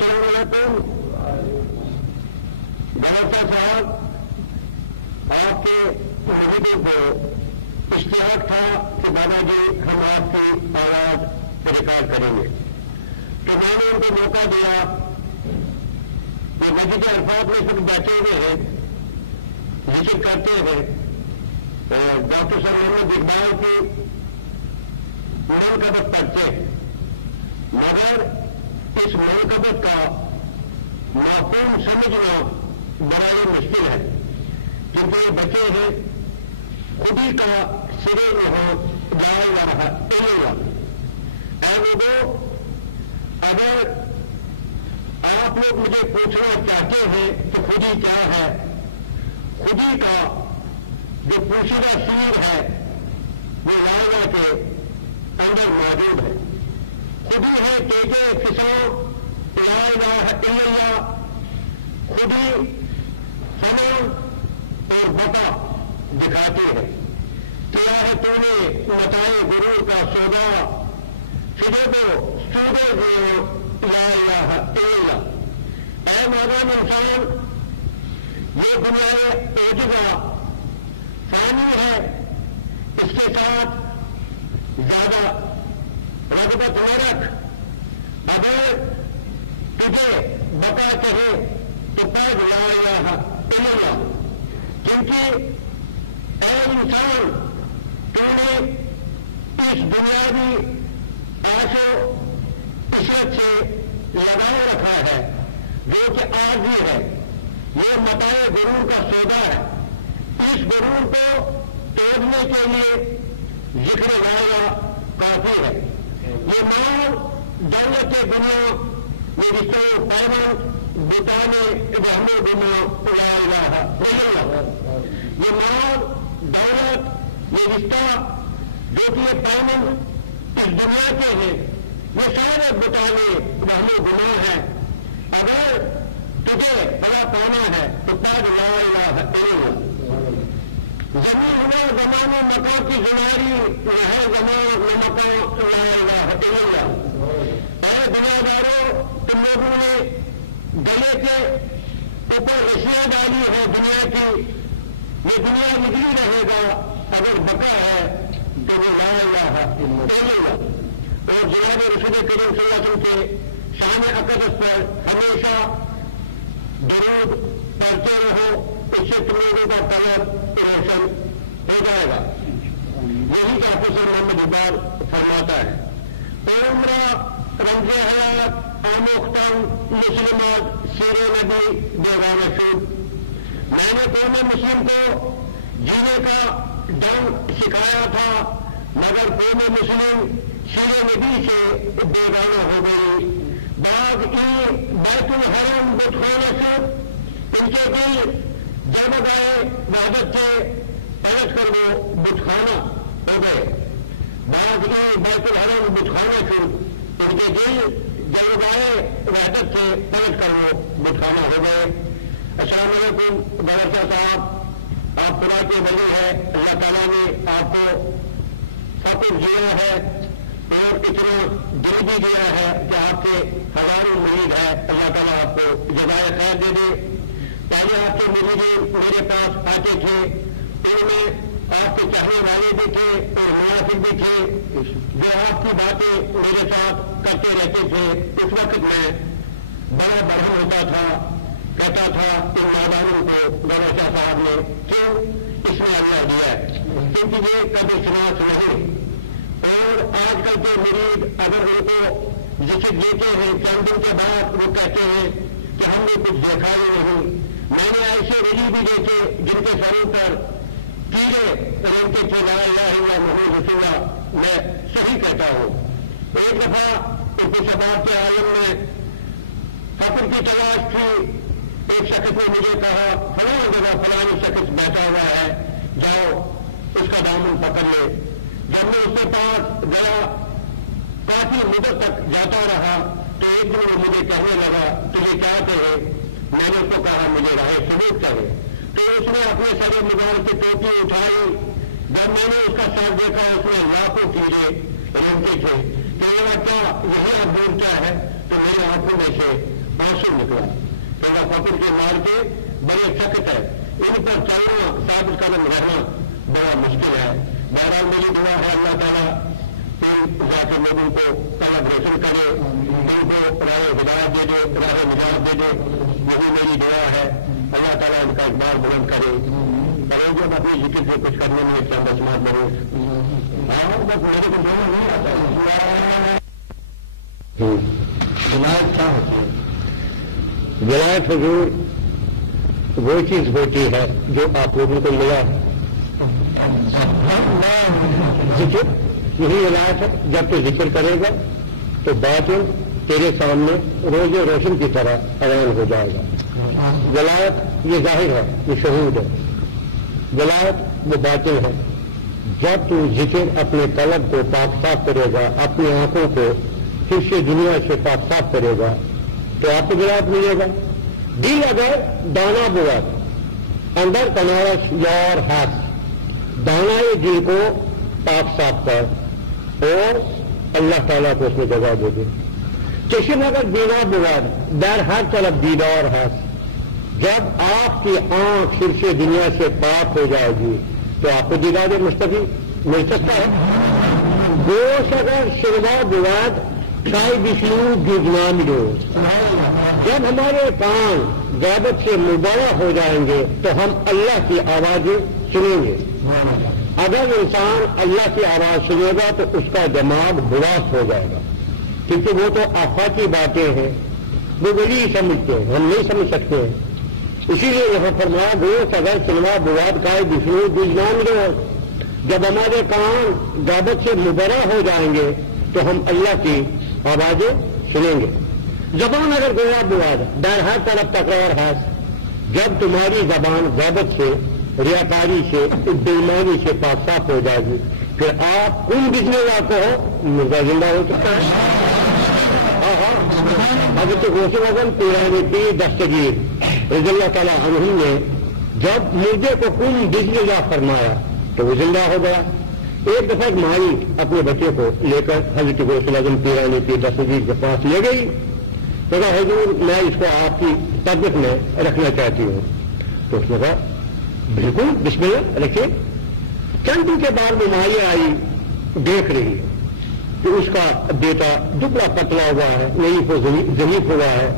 السلام علیکم. گورنر صاحب آپ کے معاہدے کو اشتراک تھا کہ دادا جی ہم آپ کی آواز ریکارڈ کریں گے تو میں نے ان کو موقع دیا. مسجد الفاظ میں سب بیٹھے ہوئے ہیں ذکر کرتے ہیں ڈاکٹر صاحب محمد اقبال کی منقبت پڑھتے ہیں مگر اس منقبت کا مفہوم سمجھنا بڑا ہی مشکل ہے کیونکہ بچے ہیں خودی کا سرے وہاں جائے رہا ہے. لوگوں اگر آپ لوگ مجھے پوچھنا چاہتے ہیں کہ خودی کیا ہے, خودی کا جو پوشیدہ سیر ہے وہ لا کے اندر موجود ہے. خودی ہے تیجے کسان لا الہ الا اللہ, خودی فن اور بقا دکھاتی ہے. کیا ہے تو نے متائے غرور کا سودا فدے کو سودے لا الہ الا اللہ. اے مولانا انسان یہ دنیا عاجزہ فانی ہے, اس کے ساتھ زیادہ رغبت نہ رکھ. اگر تجھے بقا کہے تو پڑھ لا الہ الا اللہ, کیونکہ اے انسان تو نے اس دنیاوی آسو عشرت سے لگائے رکھا ہے جو کہ آج بھی ہے. یہ متائے غرور کا سودا ہے. اس غرور کو توڑنے کے لیے ذکر لانا کافی ہے. یہ مال دولت کے دنیا یہ رشتوں پیمنٹ بتانے ابہمی دنیا لا الہ الا اللہ. یہ مال دولت یہ رشتہ جو کہ یہ پیمنٹ اس دنیا کے ہیں یہ سارے بتانے ابہمی گناہ ہیں. اگر تجھے بڑا پانا ہے تو پڑھ لا الہ الا اللہ. زمین میں زمانے مکان کی زماری رہے زمان مکان لا الہ الا اللہ. اے گناہگاروں تم لوگوں نے گلے کے اوپر رسیاں ڈالی ہے دنیا کی, یہ دنیا نکلی رہے گا. اگر بقا ہے تو وہ لا الہ الا اللہ. اور جناب رسول کریم صلی اللہ علیہ وسلم کے شان اقدس پر ہمیشہ درود پڑھتے رہو, اس سے تم لوگوں کا طلب روشن ہو جائے گا. یہی ڈاکٹر صاحب محمد اقبال فرماتا ہے. عمرہ رمز حیات آموختن مسلمات سیر نبی دیوانہ شد. میں نے قوم مسلم کو جینے کا ڈنگ سکھایا تھا مگر قوم مسلم شیر نبی سے دیوانہ ہو گئی. بعد بیت الحرم بتخانہ سے ان کے دل جگہ وحدت سے پلٹ کر وہ بتخانہ ہو گئے. بعد بیت الحرم بتخانہ سے ان کے دل جگہ وحدت سے پلٹ کر وہ بتخانہ ہو گئے. السلام علیکم گورنر صاحب, آپ خدا کے ولی ہے. اللہ تعالیٰ نے آپ کو سب کچھ دیا ہے اور اتنا دل بھی دیا ہے کہ آپ کے ہزاروں مرید ہے. اللہ تعالیٰ آپ کو جزائے خیر دے دے. پہلے آپ کے مرید میرے پاس آتے تھے ان میں آپ کے چاہنے والے بھی تھے اور منافق بھی تھے جو آپ کی باتیں میرے ساتھ کرتے رہتے تھے. اس وقت میں بڑا برہم ہوتا تھا, کہتا تھا ان نادانوں کو گورنر صاحب نے کیوں اس میں اللہ دیا ہے, کیونکہ یہ کبھی سناس نہیں. اور آج کل کے مرید اگر ان کو ذکر دیتے ہیں چند دن کے بعد وہ کہتے ہیں کہ ہم نے کچھ دیکھا ہی نہیں. میں نے ایسے ولی بھی دیکھے جن کے سروں پر کیڑے رنگتے تھے لا الہ الا محمد رسول اللہ. میں صحیح کہتا ہوں. ایک دفعہ اس شباب کے عالم میں فخر کی تلاش تھی. ایک شخص نے مجھے کہا فلاں جگہ فلاں شخص بیٹھا ہوا ہے, جاؤ اس کا دامن پکڑ لے. جب میں اس کے پاس گیا کافی مدت تک جاتا رہا تو ایک دن وہ مجھے کہنے لگا تجھے کیا کہے. میں نے اس کو کہا مجھے رائے ثبوت کرے. تو اس نے اپنے سر مزار سے ٹوپی اٹھائی. جب میں نے اس کا سر دیکھا اس میں لاکھوں کیڑے رنگتے تھے. تو میرا کیا یہی افضل کیا ہے, تو میرے آنکھوں میں سے آنسو نکلا. کہنا فقر کے مار کے بڑے سخت ہے, ان پر چلنا ثابت قدم رہنا بڑا مشکل ہے. بہرحال میری دعا ہے اللہ تعالیٰ ذات لوگوں کو طلب روشن کرے, ان کو راہ ہدایت دے دے, راہ نجات دے دے. یہی میری دعا ہے. اللہ تعالیٰ ان کا اقبال بلند کرے. اور جب اپنی ذکر سے کچھ کرنے میں چند اسمات بنے بس میرے کو دونوں نہیں آتا. ولایت کیا ہوتی ہے؟ ولایت حضور وہ چیز ہوتی ہے جو آپ لوگوں کو ملا ہے. ذکر یہی ولایت ہے. جب تو ذکر کرے گا تو باطن تیرے سامنے روز روشن کی طرح عیان ہو جائے گا. ولایت یہ ظاہر ہے, یہ شہود ہے. ولایت وہ باطن ہے. جب تو ذکر اپنے قلب کو پاک صاف کرے گا, اپنی آنکھوں کو حصے دنیا سے پاک صاف کرے گا, تو آپ کو ولایت ملے گا. دل اگر دانا بوا اندر کنارس یار ہاتھ, دانا دل کو پاک صاف کر اور اللہ تعالیٰ کو اس میں جگہ دے دے. چشم اگر بینا بوا در ہر طرف دیدار ہاتھ, جب آپ کی آنکھ شرش دنیا سے پاک ہو جائے گی تو آپ کو دیدار مستقی مل سکتا ہے. گوشت اگر شروا بواد کائی بشنو گزنا ملو, جب ہمارے کان غیبت سے مبارہ ہو جائیں گے تو ہم اللہ کی آوازیں سنیں گے. اگر انسان اللہ کی آواز سنے گا تو اس کا دماغ بلاس ہو جائے گا, کیونکہ وہ تو آفاقی باتیں ہیں, وہ وہی سمجھتے ہیں, ہم نہیں سمجھ سکتے ہیں. اسی لیے یہاں فرمایا گوشت اگر سنوا بواد کائی بشنو گزنا ملو, جب ہمارے کان غیبت سے مبارہ ہو جائیں گے تو ہم اللہ کی آوازیں سنیں گے. زبان اگر گویا بواد در ہر طرف تکرار ہے, جب تمہاری زبان غیبت سے, ریاکاری سے, بےایمانی سے پاک صاف ہو جائے گی, پھر آپ کن بجنے والا کہو مرغا زندہ ہو سکتا ہے. حضرت غوث اعظم پیرانی پیر دستگیر رضی اللہ تعالیٰ عنہ نے جب مردے کو کن بجنے لا فرمایا تو وہ زندہ ہو گیا. ایک دفعہ ایک مائی اپنے بچے کو لے کر حضرت غوث اعظم پیرانی پیر دستگیر کے پاس لے گئی. تو کہا حضور میں اس کو آپ کی طبیعت میں رکھنا چاہتی ہوں. تو اس نے کہا بالکل بسم اللہ رکھیے. چند دن کے بعد وہ مائی آئی, دیکھ رہی ہے کہ اس کا بیٹا دبلا پتلا ہوا ہے, ضعیف ہوا ہے,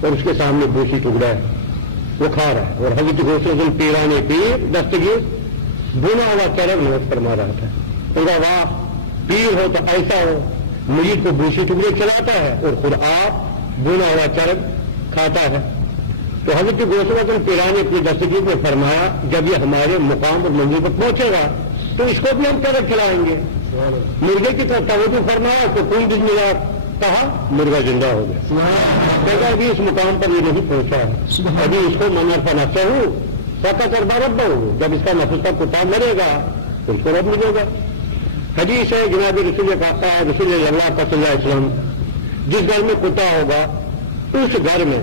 اور اس کے سامنے بوسی ٹکڑا ہے, وہ کھا رہا ہے. اور حضرت غوث اعظم پیرانی پیر دستگیر بنا ہوا چرب نوٹ فرما رہا تھا. انہا واہ, پیر ہو تو ایسا ہو, مرید کو بوسی ٹکڑے چلاتا ہے اور خود آپ بنا ہوا چرب کھاتا ہے. تو حضرت غوث اعظم پیرانی اپنی دستگیر میں فرمایا جب یہ ہمارے مقام اور منزل پر پہنچے گا تو اس کو بھی ہم چرب کھلائیں گے. مرغے کی طرف توجہ فرمایا تو کون بجنے لا کہا مرغا زندہ ہو گیا. کہا ابھی اس مقام پر یہ نہیں پہنچا ہے, ابھی اس کو منر فنفسہ ہوں پکا کر رب ہو, جب اس کا نفس کا کتا مرے گا تو اس کو رب ملے گا. حدیث ہے جناب رسول اللہ صلی اللہ علیہ وسلم, جس گھر میں کتا ہوگا اس گھر میں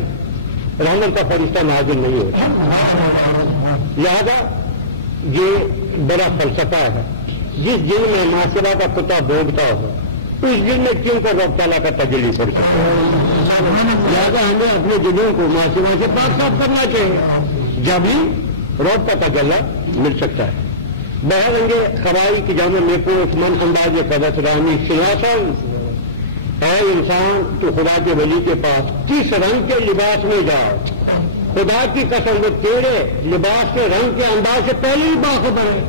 رحمت کا فرشتہ نازل نہیں ہوتا. لہذا یہ بڑا فلسفہ ہے. جس دن میں معاشرہ کا کتا بھوگتا ہو اس دن میں کیوں کر رب تعالیٰ کا تجلی پڑ سکتا ہے. لہذا ہمیں اپنے دلوں کو معاشرہ سے پاک صاف کرنا چاہیے, جب ہی رب کا تجلی مل سکتا ہے. بہرنگے خوائی کی جامع میں کو عثمان انداز قدس رانی سیاسل, اے انسان تو خدا کے ولی کے پاس کس رنگ کے لباس میں جاؤ, خدا کی قسم وہ تیرے لباس کے رنگ کے انداز سے پہلے ہی باخبر ہے.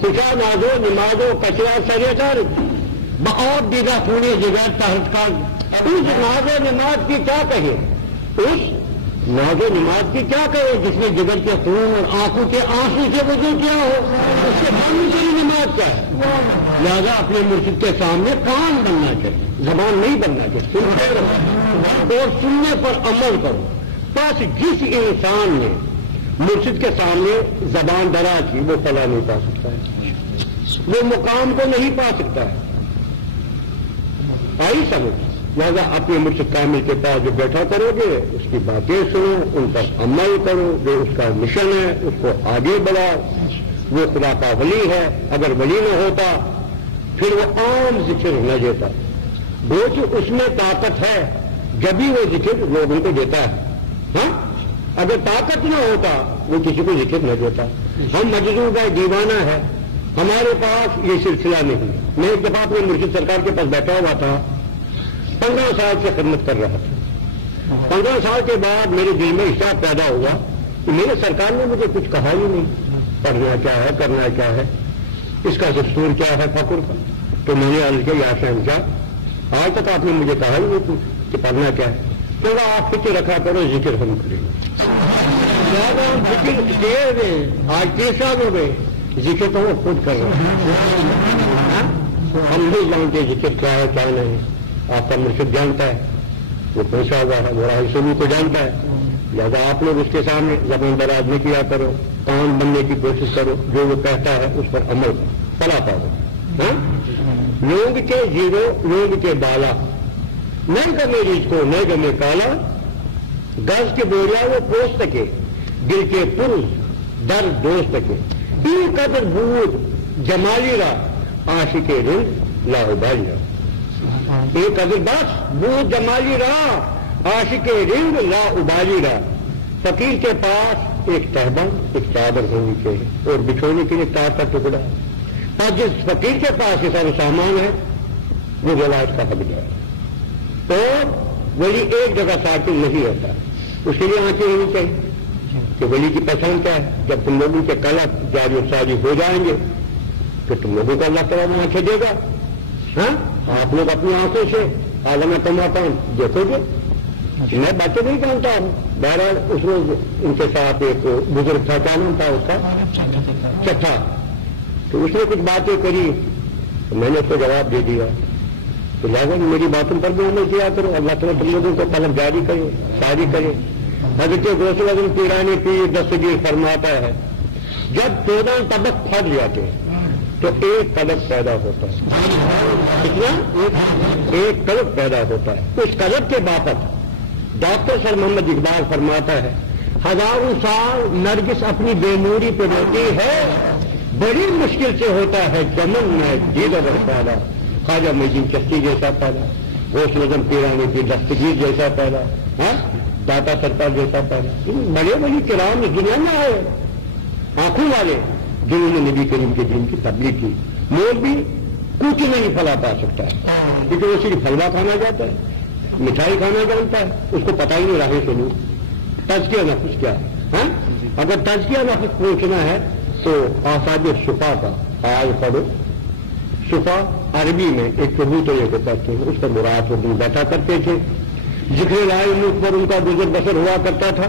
خوشا نازو نمازو کچرا سرے کر بہت دیدہ پونے جگہ تحت کا, اس نازو نماز کی کیا کہے, اس نازو نماز کی کیا کہے جس نے جگر کے خون اور آنکھوں کے آنسو سے وضو کیا ہو, اس کے سامنے تیری نماز کیا ہے. لہذا اپنے مرشد کے سامنے کان بننا چاہیے, زبان نہیں بننا چاہیے. سنتے رہو اور سننے پر عمل کرو. بس جس انسان نے مرشد کے سامنے زبان ڈرا کی وہ فلاح نہیں پا سکتا ہے, وہ مقام کو نہیں پا سکتا ہے. آئی سمجھ. لہذا اپنے مرشد کامل کے پاس جو بیٹھا کرو گے اس کی باتیں سنو, ان پر عمل کرو, جو اس کا مشن ہے اس کو آگے بڑھاؤ. وہ خدا کا ولی ہے, اگر ولی نہ ہوتا پھر وہ عام ذکر نہ دیتا. وہ جو اس میں طاقت ہے جبھی وہ ذکر لوگوں کو دیتا ہے. ہاں اگر طاقت نہ ہوتا وہ کسی کو ذکر نہ دیتا. ہم مجذوب ہے, دیوانہ ہے, ہمارے پاس یہ سلسلہ نہیں. میں ایک دفعہ اپنے مرشد سرکار کے پاس بیٹھا ہوا تھا, 15 سال سے خدمت کر رہا تھا. 15 سال کے بعد میرے دل میں حساب پیدا ہوا کہ میرے سرکار نے مجھے کچھ کہا ہی نہیں, پڑھنا کیا ہے, کرنا کیا ہے, اس کا دستور کیا ہے فقر کا. تو میں نے عرض کیا یا شہنشاہ آج تک آپ نے مجھے کہا ہی نہیں کہ پڑھنا کیا ہے. تو آپ فکر رکھا کرو, ذکر ہم کریں گے. ذکر کیے ہوئے آج 3 سال ہو گئے, ذکر تو وہ خود کر رہے ہیں. ہم نہیں جانتے ذکر کیا ہے کیا نہیں. آپ کا مرشد جانتا ہے, وہ پوچھا ہوا ہے, وہ رسول کو جانتا ہے. لہٰذا آپ لوگ اس کے سامنے زبان دراز نہیں کیا کرو, کان بننے کی کوشش کرو, جو وہ کہتا ہے اس پر عمل پلا پاؤ. لوگ کے زیرو لوگ کے بالا, نہیں گمے ریچ کو نہیں گمے کالا, گز کے بوریا وہ پوچھ سکے, دل کے پرز در دوست کے. این قدر بود جمالی را عاشق رند لا ابالی را. ایک قدر بس بود جمالی را عاشق رند لا ابالی را. فقیر کے پاس ایک تہبند ایک چادر ہونی چاہیے اور بچھونے کے لیے تار کا ٹکڑا. اور جس فقیر کے پاس یہ سارا سامان ہے وہ جلاج کا حق جائے. تو ولی ایک جگہ ساکن نہیں ہوتا, اس کے لیے آنکھیں ہونی چاہیے کہ ولی کی پہچان کیا ہے. جب تم لوگوں کے قلب جاری و ساری ہو جائیں گے تو تم لوگوں کو اللہ تعالیٰ آنکھیں دے گا. ہاں آپ لوگ اپنی آنکھوں سے عالم کماتا دیکھو گے. میں باتیں نہیں جانتا ہوں. بہرحال اس روز ان کے ساتھ ایک بزرگ تھا, کیا نام تھا اس کا, چٹھا. تو اس نے کچھ باتیں کری, میں نے اس کو جواب دے دیا. تو لہٰذا میری باتوں پر بھی عمل کیا کرو. اللہ تعالیٰ تم لوگوں کو طلب جاری کرے, شادی کرے. حضرت غوث اعظم پیرانی پیر دستگیر فرماتا ہے جب 14 طبق پھٹ جاتے تو ایک قلب پیدا ہوتا ہے. کتنا؟ ایک قلب پیدا ہوتا ہے. اس قلب کے باپت ڈاکٹر سر محمد اقبال فرماتا ہے ہزاروں سال نرگس اپنی بے نوری پہ روتی ہے, بڑی مشکل سے ہوتا ہے چمن میں دیدہ پیدا. خواجہ معین چشتی جیسا پیدا, غوث اعظم پیرانی پیر دستگیر جیسا پیدا, داتا سرکار جیسا پیدا. بڑے بڑی کرام اس دنیا میں آئے, آنکھوں والے جنہوں نے نبی کریم کے دین کی تبلیغ کی. مول بھی کوکی نہیں پھلا پا سکتا ہے کیونکہ وہ صرف حلوہ کھانا جاتا ہے, مٹھائی کھانا جانتا ہے, اس کو پتہ ہی نہیں راہے سنو تزکیہ نفس کیا ہے. اگر تزکیہ نفس پوچھنا ہے تو آساد شفا کا آج پڑھو. شفا عربی میں ایک چبوترے کو کہتے ہیں, اس پر مراد اردو بیٹھا کرتے تھے. ذکر لائے ملک پر ان کا گزر بسر ہوا کرتا تھا.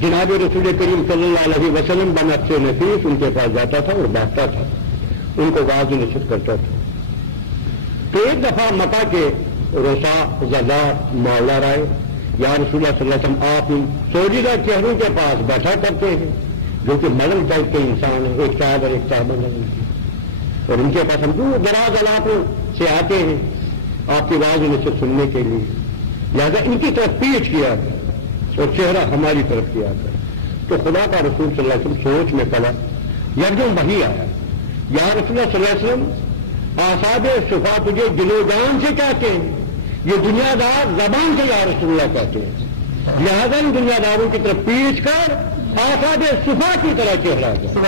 جناب رسول کریم صلی اللہ علیہ وسلم بنفس نفیس ان کے پاس جاتا تھا اور بیٹھتا تھا, ان کو واضح نصیحت کرتا تھا. تو ایک دفعہ مکہ کے روسا زدار مولا رائے یا رسول اللہ صلی اللہ علیہ وسلم آپ ان سوجیدہ چہروں کے پاس بیٹھا کرتے ہیں جو کہ ملنگ ٹائپ کے انسان ہیں, ایک چادر ایک چادر لگی, اور ان کے پاس ہم دور دراز علاقوں سے آتے ہیں آپ کی آواز ان سے سننے کے لیے. لہذا ان کی طرف پیچھ کیا کر اور چہرہ ہماری طرف کیا کر. تو خدا کا رسول صلی اللہ علیہ وسلم سوچ میں پڑا, یکدم وہی آیا یا رسول اللہ صلی اللہ علیہ وسلم آساد شفا تجھے دل و جان سے کہتے ہیں, یہ دنیا دار زبان سے یا رسول اللہ کہتے ہیں. لہذا ان دنیا داروں کی طرف پیچھ کر آساد شفا کی طرح چہرہ کر,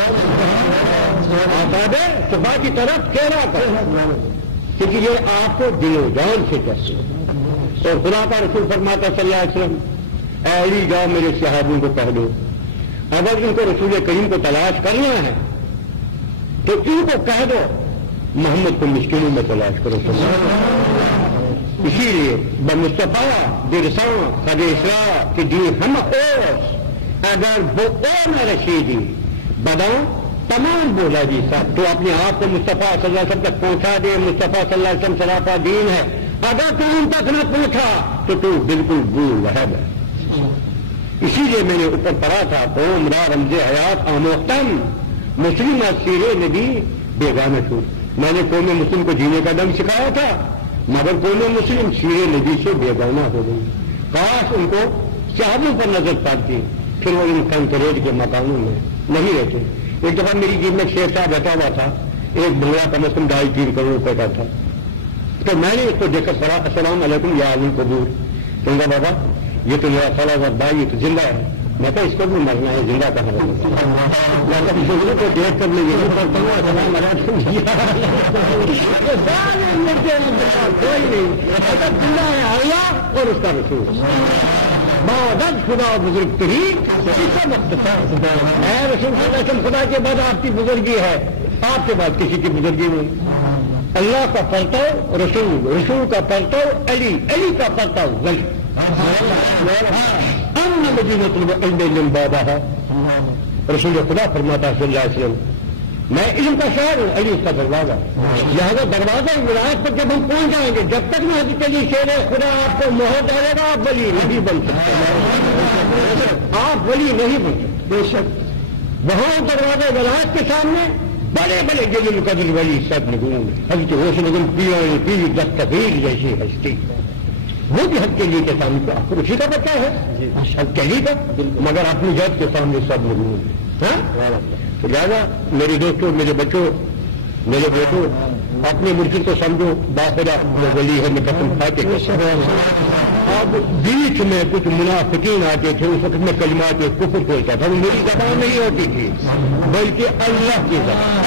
آساد شفا کی طرف چہرہ کر, کیونکہ یہ آپ کو دل و جان سے کہتے ہیں. اور خدا کا رسول فرماتا صلی اللہ علیہ وسلم اے علی جاؤ میرے صحابوں کو کہہ دو اگر ان کو رسول کریم کو تلاش کرنا ہے تو ان کو کہہ دو محمد کو مشکلوں میں تلاش کرو. اسی لیے بمصطفیٰ درساں خدیشہ کہ دی ہم اوس اگر وہ او میں رشیدی بداؤں تمام بولا جی صاحب. تو اپنے آپ کو مصطفیٰ صلی اللہ علیہ وسلم تک پہنچا دے. مصطفیٰ صلی اللہ علیہ وسلم سراپا دین ہے. اگر تو ان تک نہ پہنچا تو بالکل بھول رہا ہے. اسی لیے میں نے اوپر پڑھا تھا قوم را رمز حیات آموختم مسلم سیر نبی بیگانہ شور. میں نے قوم مسلم کو جینے کا ڈنگ سکھایا تھا مگر قوم مسلم سیر نبی سے بیگانہ ہو گئی. کاش ان کو صحابوں پر نظر پڑتی پھر وہ ان کنکریٹ کے مکانوں میں نہیں رہتے. ایک دفعہ میری جیب میں شیر صاحب بیٹھا ہوا تھا, ایک بنگلہ کم از کم 2.5-3 کروڑ روپے کا تھا. تو میں نے اس کو دیکھ کر پڑھا السلام علیکم یا علی قبور. کہوں گا بابا یہ تو میرا سالہ بھائی یہ تو زندہ ہے. میں کہا اس کو بھی مرنا ہے زندہ کہاں ہے. میں کبھی شکر کو دیکھ کر میں یہ پڑھتا ہوں السلام علیکم کوئی نہیں زندہ ہے اللہ اور اس کا رسول. بادت خدا بزرگ تری اس کا مختصر ہے رسول صلی اللہ علیہ وسلم. خدا کے بعد آپ کی بزرگی ہے, آپ کے بعد کسی کی بزرگی نہیں. اللہ کا پرتو رسول, رسول کا پرتو علی, علی کا پرتو ولی. علم بابا ہے رسول خدا فرماتا صلی اللہ علیہ وسلم میں علم کا شہر ہوں, علی اس کا دروازہ. لہٰذا دروازہ ولایت پر جب ہم پہنچ جائیں گے, جب تک میں حضرت علی شیر خدا آپ کو مہر ڈالے گا آپ ولی نہیں بن سکتے, آپ ولی نہیں بن سکتے. بے شک وہاں دروازے ولایت کے سامنے بڑے بڑے جلیل القدر ولی سب نگون حضرت غوث نگون پیر دستگیر جیسی ہستی, وہ بھی حق کے لیے کے سامنے تو اسی کا بچہ ہے حق کے لیے کا, مگر اپنی ذات کے سامنے سب نگون. تو لہٰذا میرے دوستوں, میرے بچوں, میرے بیٹوں, اپنے مرشد کو سمجھو باخدا وہ ولی ہے. میں قسم کھا کے اب بیچ میں کچھ منافقین آتے تھے, اس وقت میں کلمات کفر بولتا تھا, وہ میری زبان نہیں ہوتی تھی بلکہ اللہ کی زبان,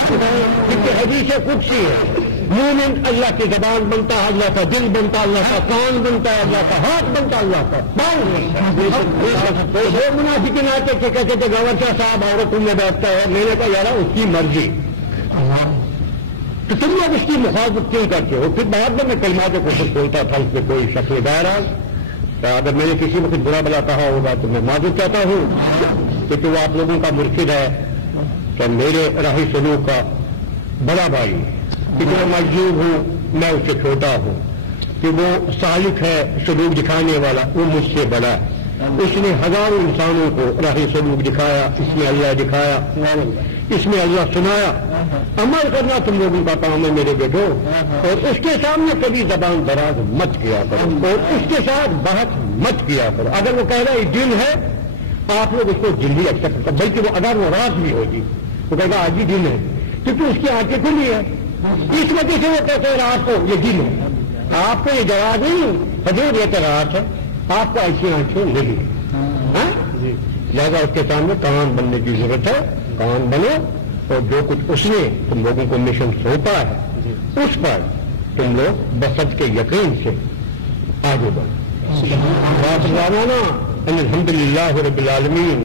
کیونکہ حدیث قدسی ہے. مومن اللہ کی زبان بنتا ہے, اللہ کا دل بنتا, اللہ کا کان بنتا ہے, اللہ کا ہاتھ بنتا, اللہ کا پاؤں بنتا. تو وہ منافقین آتے تھے, کہتے تھے گورنر صاحب عورتوں میں بیٹھتا ہے. میں نے کہا یار اس کی مرضی, تو تم لوگ اس کی مخالفت کیوں کرتے ہو. پھر بعد میں کلمات کو بولتا تھا, اس میں کوئی شک بہرحال اگر میں نے کسی وقت برا بلا کہا ہوگا تو میں معذرت چاہتا ہوں, کہ وہ آپ لوگوں کا مرشد ہے, کہ میرے راہی سلوک کا بڑا بھائی, کہ میں مجذوب ہوں, میں اس سے چھوٹا ہوں, کہ وہ سالک ہے سلوک دکھانے والا, وہ مجھ سے بڑا. اس نے ہزاروں انسانوں کو راہ سلوک دکھایا, اس میں اللہ دکھایا, اس میں اللہ سنایا. عمل کرنا تم لوگوں کا کام ہے میرے بیٹو, اور اس کے سامنے کبھی زبان دراز مت کیا کرو, اور اس کے ساتھ بحث مت کیا کرو. اگر وہ کہہ رہا ہے دل ہے, آپ لوگ اس کو دل ہی ایکسپٹ کرو, بلکہ وہ اگر وہ رات بھی ہوگی تو کہے گا آج ہی دل ہے, کیونکہ اس کی آنکھیں کھلی ہے. اس وجہ سے وہ کہتے ہیں رات کو یہ دل ہے. آپ کو یہ جواب نہیں, حضور یہ تو رات ہے, آپ کو ایسی آنکھیں نہیں ہے. لہٰذا اس کے سامنے کان بننے کی ضرورت ہے, کان بنو, اور جو کچھ اس نے تم لوگوں کو مشن سونپا ہے اس پر تم لوگ بسط کے یقین سے آگے بڑھو. الحمد للہ رب العالمین.